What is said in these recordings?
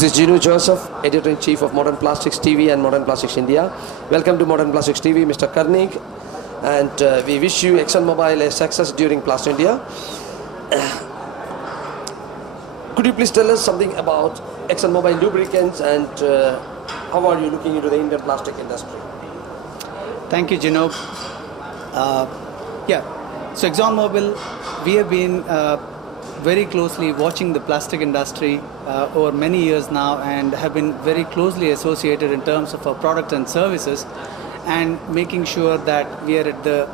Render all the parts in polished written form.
This is Ginu Joseph, Editor-in-Chief of Modern Plastics TV and Modern Plastics India. Welcome to Modern Plastics TV, Mr. Karnik. And we wish you Exxon Mobil a success during Plastic India. Could you please tell us something about Exxon Mobil lubricants and how are you looking into the Indian plastic industry? Thank you, Ginu. So Exxon Mobil, we have been very closely watching the plastic industry over many years now and have been very closely associated in terms of our product and services and making sure that we are at the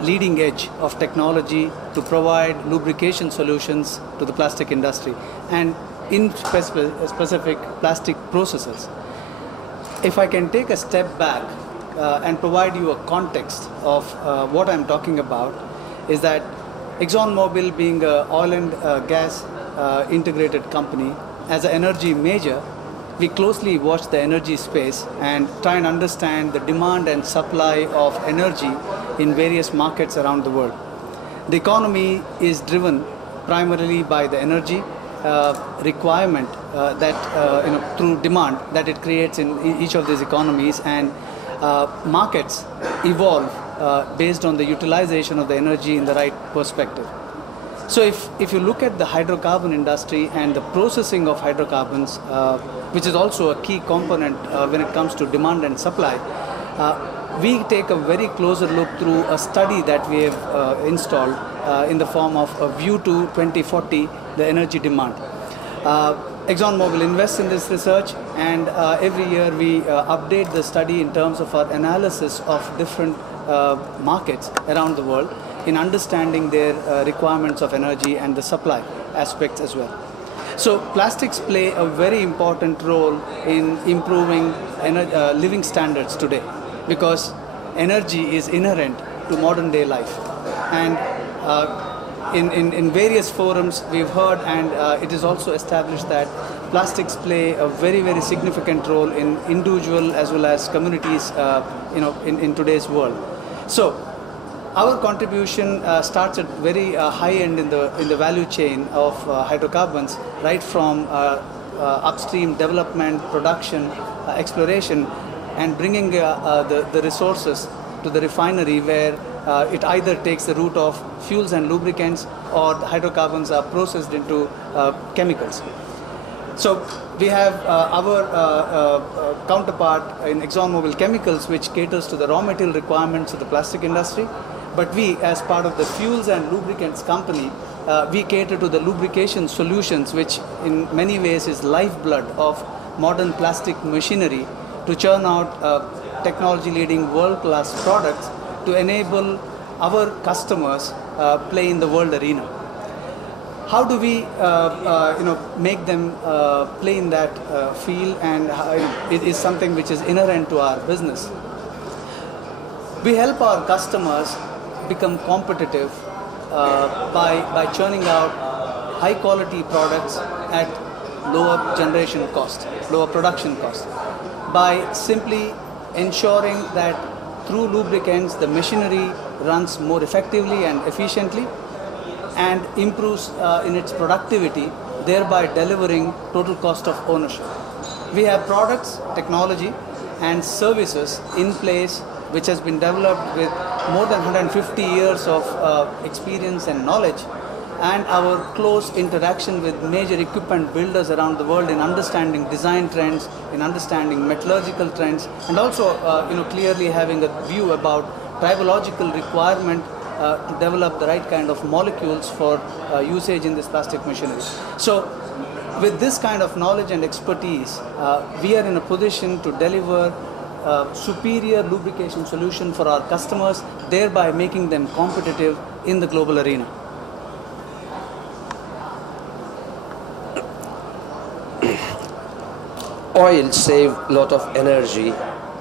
leading edge of technology to provide lubrication solutions to the plastic industry and in specific plastic processes. If I can take a step back and provide you a context of what I'm talking about, is that Exxon Mobil, being an oil and gas integrated company, as an energy major, we closely watch the energy space and try and understand the demand and supply of energy in various markets around the world. The economy is driven primarily by the energy requirement that through demand that it creates in each of these economies, and markets evolve based on the utilization of the energy in the right perspective. So if you look at the hydrocarbon industry and the processing of hydrocarbons, which is also a key component when it comes to demand and supply, we take a very closer look through a study that we have installed in the form of a view to 2040, the energy demand. Exxon Mobil invests in this research, and every year we update the study in terms of our analysis of different markets around the world in understanding their requirements of energy and the supply aspects as well. So plastics play a very important role in improving living standards today, because energy is inherent to modern day life. And in various forums we've heard, and it is also established that plastics play a very, very significant role in individual as well as communities in today's world. So our contribution starts at very high end in the value chain of hydrocarbons, right from upstream development, production, exploration, and bringing the resources to the refinery, where it either takes the route of fuels and lubricants, or the hydrocarbons are processed into chemicals. So we have our counterpart in Exxon Mobil Chemicals, which caters to the raw material requirements of the plastic industry. But we, as part of the fuels and lubricants company, we cater to the lubrication solutions, which in many ways is lifeblood of modern plastic machinery, to churn out technology-leading world-class products to enable our customers play in the world arena. How do we make them play in that field, and it is something which is inherent to our business. We help our customers become competitive by churning out high quality products at lower generation cost, lower production cost, by simply ensuring that through lubricants the machinery runs more effectively and efficiently and improves in its productivity, thereby delivering total cost of ownership. We have products, technology and services in place which has been developed with more than 150 years of experience and knowledge, and our close interaction with major equipment builders around the world in understanding design trends, in understanding metallurgical trends, and also clearly having a view about tribological requirement to develop the right kind of molecules for usage in this plastic machinery. So with this kind of knowledge and expertise, we are in a position to deliver superior lubrication solution for our customers, thereby making them competitive in the global arena. Oil save a lot of energy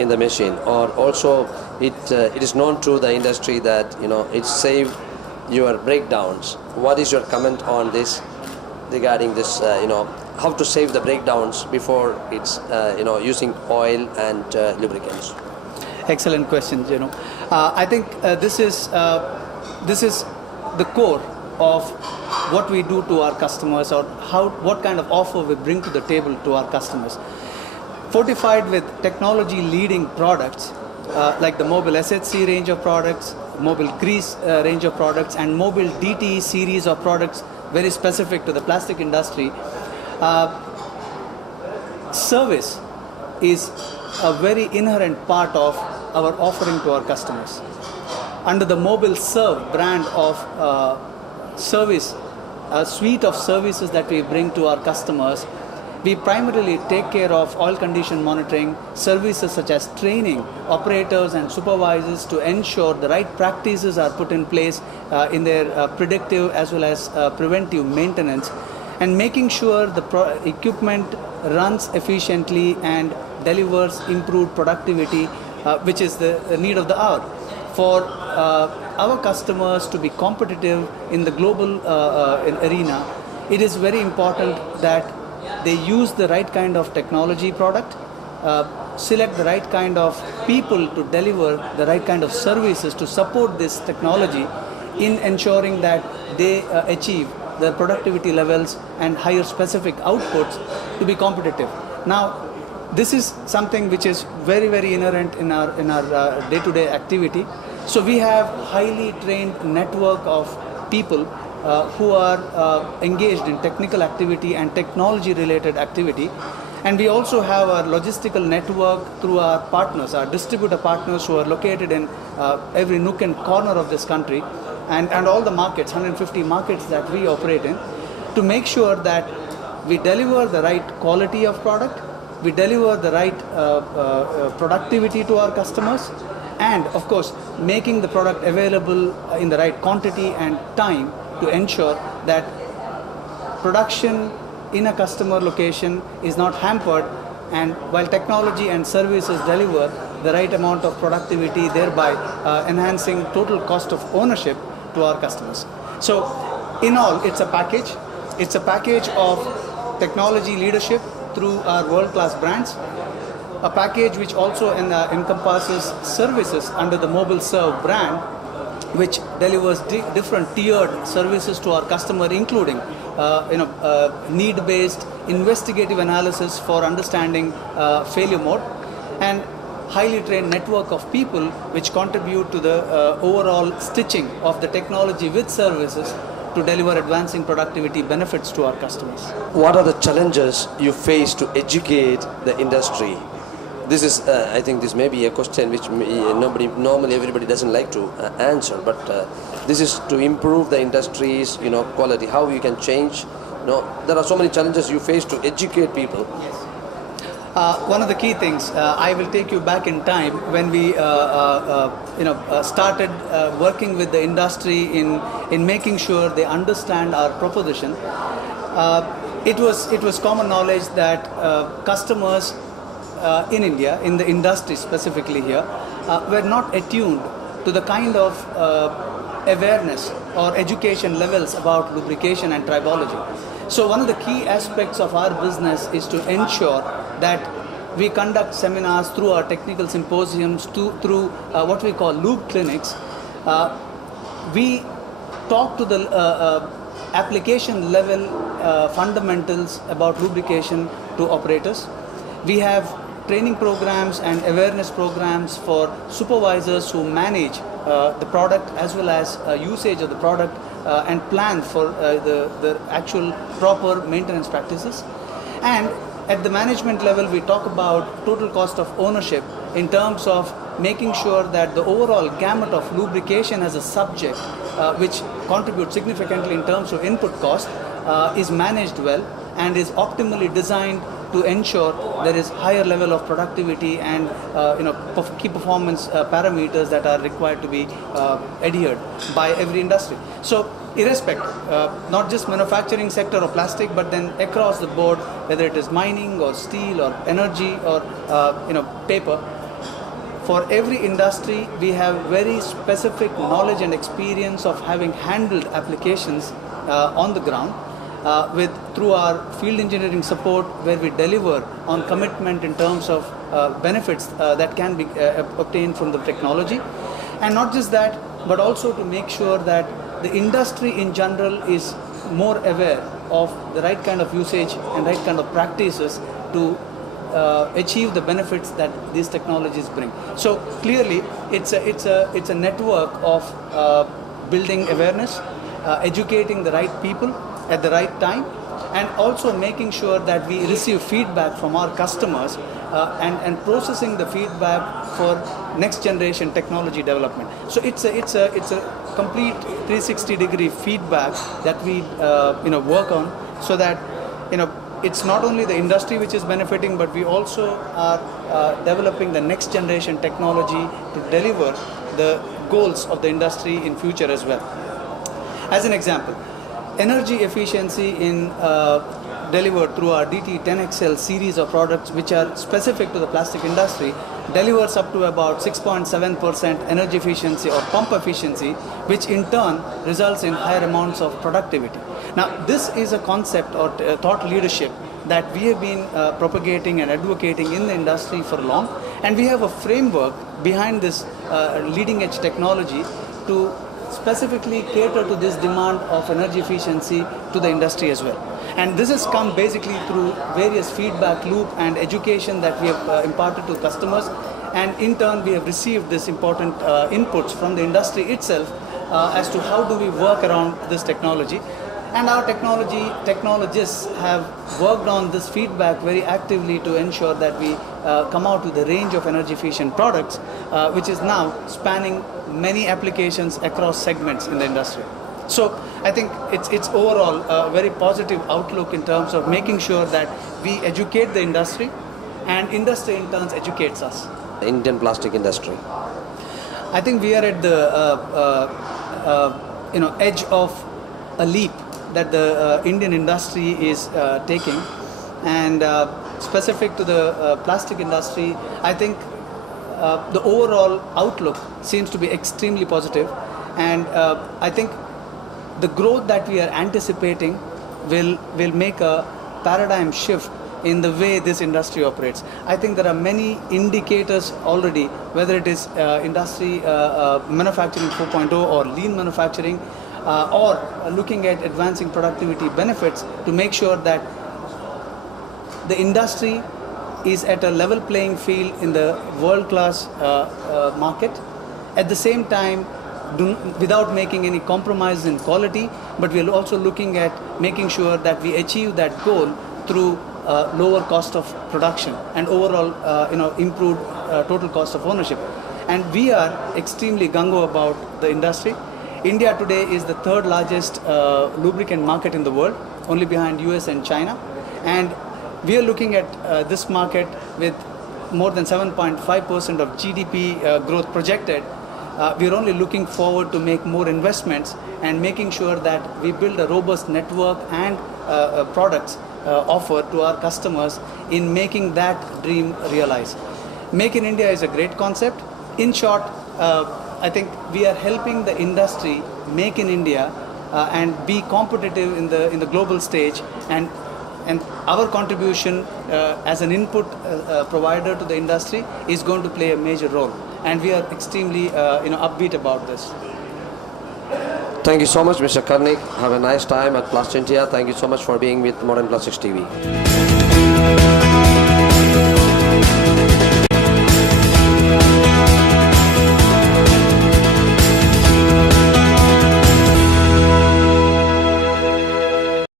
in the machine, or also it is known to the industry that it save your breakdowns. What is your comment on this regarding this? How to save the breakdowns before it's using oil and lubricants? Excellent question, I think this is the core of what we do to our customers, or what kind of offer we bring to the table to our customers. Fortified with technology leading products like the Mobil SHC range of products, Mobil Grease range of products, and Mobil DTE series of products very specific to the plastic industry. Service is a very inherent part of our offering to our customers. Under the Mobil Serve brand of service, a suite of services that we bring to our customers, we primarily take care of oil condition monitoring, services such as training operators and supervisors to ensure the right practices are put in place in their predictive as well as preventive maintenance, and making sure the equipment runs efficiently and delivers improved productivity, which is the need of the hour. For our customers to be competitive in the global arena, it is very important that they use the right kind of technology product, select the right kind of people to deliver the right kind of services to support this technology in ensuring that they achieve the productivity levels and higher specific outputs to be competitive. Now, this is something which is very, very inherent in our day-to-day activity. So we have highly trained network of people who are engaged in technical activity and technology related activity, and we also have our logistical network through our partners, our distributor partners who are located in every nook and corner of this country, and all the markets, 150 markets that we operate in, to make sure that we deliver the right quality of product, we deliver the right productivity to our customers, and of course making the product available in the right quantity and time to ensure that production in a customer location is not hampered, and while technology and services deliver the right amount of productivity, thereby enhancing total cost of ownership to our customers. So in all, it's a package. It's a package of technology leadership through our world-class brands, a package which also encompasses services under the Mobil Serve brand, which delivers different tiered services to our customer, including need-based investigative analysis for understanding failure mode, and highly trained network of people which contribute to the overall stitching of the technology with services to deliver advancing productivity benefits to our customers. What are the challenges you face to educate the industry? This is, I think this may be a question which normally everybody doesn't like to answer, but this is to improve the industry's quality, how you can change. There are so many challenges you face to educate people. Yes. One of the key things, I will take you back in time when we started working with the industry in making sure they understand our proposition. It was common knowledge that customers in India, in the industry specifically here, were not attuned to the kind of awareness or education levels about lubrication and tribology. So one of the key aspects of our business is to ensure that we conduct seminars through our technical symposiums, through what we call lube clinics. We talk to the application level fundamentals about lubrication to operators. We have training programs and awareness programs for supervisors who manage the product as well as usage of the product and plan for the actual proper maintenance practices. And at the management level, we talk about total cost of ownership in terms of making sure that the overall gamut of lubrication as a subject, which contributes significantly in terms of input cost, is managed well and is optimally designed to ensure there is higher level of productivity and key performance parameters that are required to be adhered by every industry. So irrespective, not just manufacturing sector or plastic, but then across the board, whether it is mining or steel or energy or paper, for every industry we have very specific knowledge and experience of having handled applications on the ground. Through our field engineering support, where we deliver on commitment in terms of benefits that can be obtained from the technology. And not just that, but also to make sure that the industry in general is more aware of the right kind of usage and right kind of practices to achieve the benefits that these technologies bring. So clearly, it's a network of building awareness, educating the right people at the right time, and also making sure that we receive feedback from our customers and processing the feedback for next generation technology development. So it's a complete 360-degree feedback that we work on, so that it's not only the industry which is benefiting, but we also are developing the next generation technology to deliver the goals of the industry in future as well. As an example, energy efficiency in delivered through our DT10XL series of products, which are specific to the plastic industry, delivers up to about 6.7% energy efficiency or pump efficiency, which in turn results in higher amounts of productivity. Now, this is a concept or thought leadership that we have been propagating and advocating in the industry for long, and we have a framework behind this leading edge technology to specifically cater to this demand of energy efficiency to the industry as well. And this has come basically through various feedback loop and education that we have imparted to customers, and in turn we have received this important inputs from the industry itself as to how do we work around this technology. And our technologists have worked on this feedback very actively to ensure that we come out with a range of energy efficient products, which is now spanning many applications across segments in the industry. So I think it's overall a very positive outlook in terms of making sure that we educate the industry, and industry in turn educates us. The Indian plastic industry. I think we are at the edge of a leap that the Indian industry is taking, and specific to the plastic industry, I think the overall outlook seems to be extremely positive, and I think the growth that we are anticipating will make a paradigm shift in the way this industry operates. I think there are many indicators already, whether it is industry manufacturing 4.0 or lean manufacturing, or looking at advancing productivity benefits, to make sure that the industry is at a level playing field in the world-class market. At the same time, without making any compromise in quality, but we are also looking at making sure that we achieve that goal through lower cost of production and overall improved total cost of ownership. And we are extremely gung-ho about the industry. India today is the third largest lubricant market in the world, only behind US and China. And we are looking at this market with more than 7.5% of GDP growth projected. We are only looking forward to make more investments and making sure that we build a robust network and products offer to our customers in making that dream realize. Make in India is a great concept. In short, I think we are helping the industry make in India and be competitive in the global stage, and our contribution as an input provider to the industry is going to play a major role, and we are extremely upbeat about this. Thank you so much, Mr. Karnik. Have a nice time at Plastintia. Thank you so much for being with Modern Plastics TV.